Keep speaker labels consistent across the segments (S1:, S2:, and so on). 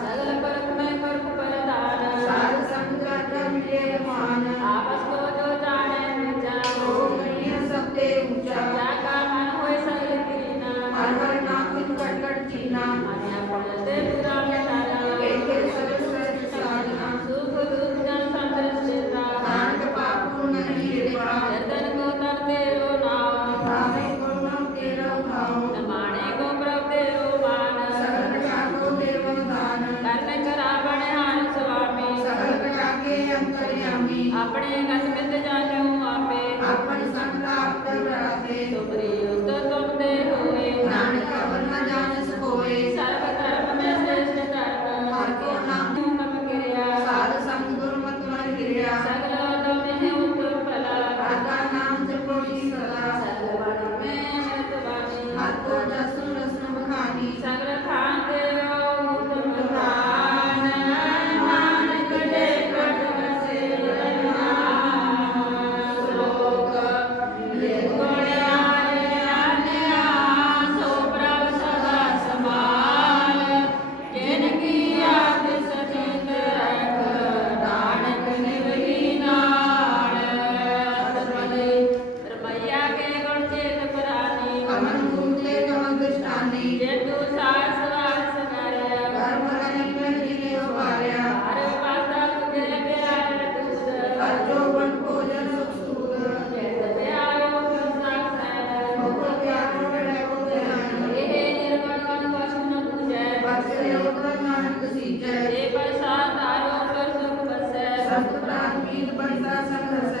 S1: సగల పరకుమై పరుపు పరదాన సాధు
S2: సంగ్రహం सतपुराण वीर पंचा संघ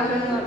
S1: Padre